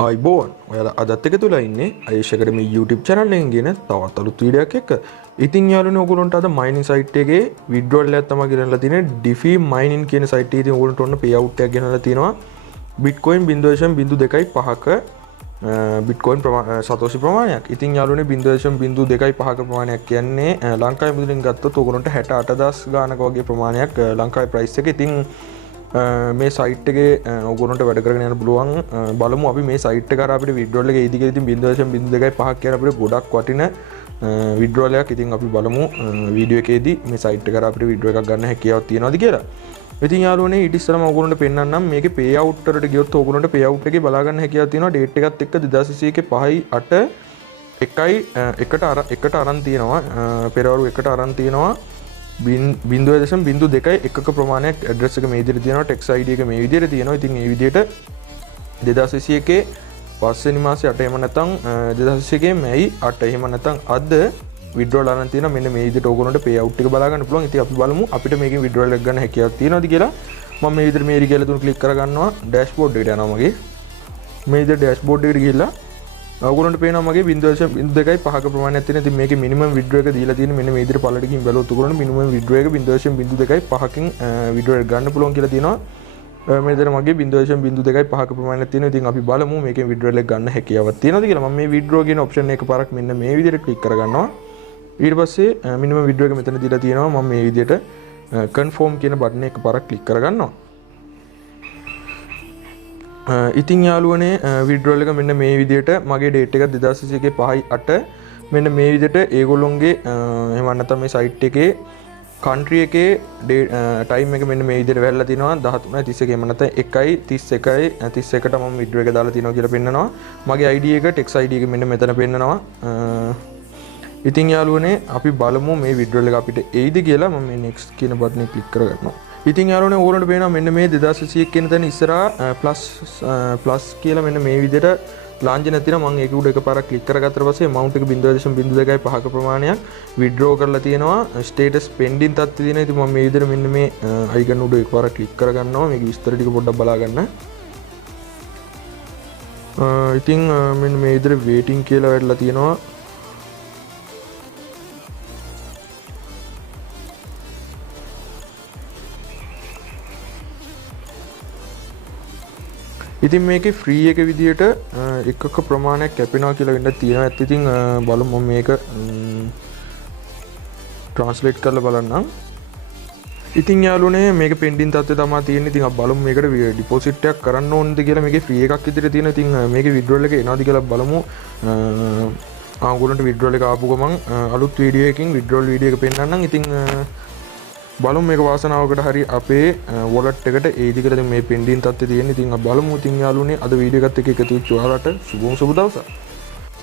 ආයිබෝන් ඔයාලා අදත් එක තුලා ඉන්නේ අයේෂ් academy YouTube channel එකෙන් ගෙන තවත් අලුත් වීඩියෝ එකක් එක්ක. ඉතින් යාළුවනේ ඔයගොල්ලන්ට අද mining site එකේ withdrawal එකක් තමයි ගෙනල්ලා තියෙන්නේ. DeFi mining කියන site එකේ ඉතින් ඔයගොල්ලන්ට ඔන්න payout එකක් ගෙනල්ලා තියෙනවා. Bitcoin 0.2.5ක Bitcoin සතෝෂි ප්‍රමාණයක්. ඉතින් යාළුවනේ 0.2.5ක ප්‍රමාණයක් කියන්නේ ලංකාවේ මුදලින් ගත්තොත් ඔයගොල්ලන්ට 68000 ගානක වගේ ප්‍රමාණයක් ලංකාවේ price එක. ඉතින් මේ සයිට් එකේ ඔයගොල්ලන්ට වැඩ කරගෙන යන්න පුළුවන්. බලමු අපි මේ සයිට් එක කරා අපිට withdrawal එක එයිද කියලා. ඉතින් 0.2.5ක් කියන අපිට ගොඩක් වටින withdrawal එකක්. ඉතින් අපි බලමු වීඩියෝ එකේදී මේ සයිට් එක කරා අපිට withdrawal එකක් ගන්න හැකියාවක් තියෙනවද කියලා. ඉතින් යාළුවනේ ඊට ඉස්සෙල්ලාම ඔයගොල්ලන්ට පෙන්නන්නම් මේකේ payout වලට ගියොත් ඔයගොල්ලන්ට payout එකේ බලා ගන්න හැකියාවක් තියෙනවා. date එකත් එක්ක 2021 ගේ 5/8 එකට අරන් තියෙනවා. පෙරවරු එකට අරන් තියෙනවා. 0.2.1ක ප්‍රමාණයක් ඇඩ්‍රස් එක මේ විදිහට තියෙනවා. ටෙක්ස් ID එක මේ විදිහට තියෙනවා. ඉතින් මේ විදිහට 2021 පස්වෙනි මාසේ 8 එහෙම නැත්නම් 2021 මැයි 8 එහෙම නැත්නම් අද withdrawal අරන් තියෙනවා. මෙන්න මේ විදිහට ඕගොල්ලන්ට payout එක බලා ගන්න පුළුවන්. ඉතින් අපි බලමු අපිට මේකෙන් withdrawal එක ගන්න හැකියාවක් තියෙනවද කියලා. මම මේ විදිහට මේ රිකේල තුන ක්ලික් කර ගන්නවා. dashboard එකට යනවා මගේ. මේ විදිහට dashboard එකට ගිහිල්ලා ඔයගොල්ලන්ට පේනවා මගේ 0.2.5ක ප්‍රමාණයක් තියෙන. ඉතින් මේකේ minimum withdrawal එක දීලා තියෙන්නේ මෙන්න මේ විදිහට පළලට ගිහින් බැලුවොත් ඔයගොල්ලන්ට minimum withdrawal එක 0.2.5කින් withdrawal ගන්න පුළුවන් කියලා තියෙනවා. මේ විදිහට මගේ 0.2.5ක ප්‍රමාණයක් තියෙනවා. ඉතින් අපි බලමු මේකෙන් withdrawal එක ගන්න හැකියාවක් තියෙනවද කියලා. මම මේ withdraw කියන option එක පාරක් මෙන්න මේ විදිහට ක්ලික් කර ගන්නවා. ඊට පස්සේ minimum withdrawal එක මෙතන දීලා තියෙනවා. මම මේ විදිහට confirm කියන button එක පාරක් ක්ලික් කර ගන්නවා. ඉතින් යාළුවනේ withdrawal එක මෙන්න මේ විදිහට මගේ date එක 2021 ගේ 5/8 මෙන්න මේ විදිහට ඒගොල්ලොන්ගේ එහෙම නැත්නම් මේ site එකේ country එකේ time එක මෙන්න මේ විදිහට වැල්ලා තිනවා 13:31 එහෙම නැත්නම් 1:31ට මම withdrawal එක දාලා තිනවා කියලා පෙන්නනවා. මගේ ID එක text ID එක මෙන්න මෙතන පෙන්නනවා. ඉතින් යාළුවනේ අපි බලමු මේ withdrawal එක අපිට එයිද කියලා. මම මේ next කියන button එක click කරගන්නවා. ඉතින් යාළුවනේ ඕගොල්ලන්ට පේනවා මෙන්න මේ 2021 කියන තැන ඉස්සරහා plus කියලා මෙන්න මේ විදිහට ලාංඡනයක් තියෙනවා. මම ඒක උඩ එකපාරක් ක්ලික් කරගත්තට පස්සේ amount එක 0.2.5ක ප්‍රමාණයක් withdraw කරලා තියෙනවා. status pending තත්ත්වයේ තියෙනවා. ඉතින් මම මේ විදිහට මෙන්න මේ icon උඩ එකපාරක් ක්ලික් කරගන්නවා. මේක විස්තර ටික පොඩ්ඩක් බලා ගන්න. ඉතින් මෙන්න මේ විදිහට waiting කියලා වැටලා තියෙනවා. ඉතින් මේකේ ෆ්‍රී එක විදියට එකක ප්‍රමාණයක් කැපෙනවා කියලා වෙන්න තියෙනවා. ඉතින් බලමු මම මේක ට්‍රාන්ස්ලේට් කරලා බලන්නම්. ඉතින් යාළුවනේ මේක පෙන්ඩින් තත්ත්වය තමයි තියෙන්නේ. ඉතින් අපි බලමු මේකට ඩිපොසිට් එකක් කරන්න ඕනද කියලා. මේකේ ෆ්‍රී එකක් විදියට තියෙනවා. ඉතින් මේකේ withdrawal එක එනවද කියලා බලමු. ආගොල්ලන්ට withdrawal එක ආපු ගමන් අලුත් වීඩියෝ එකකින් withdrawal වීඩියෝ එක පෙන්නන්නම්. ඉතින් බලමු මේක වාසනාවකට හරි අපේ wallet එකට එයිද කියලා. මේ පෙන්ඩින් තත්ත්වයේ තියෙන. ඉතින් අපි බලමු. ඉතින් යාළුවනේ අද වීඩියෝ එකත් එක්ක එකතු වෙච්ච ඔයාලට සුබ දවසක්.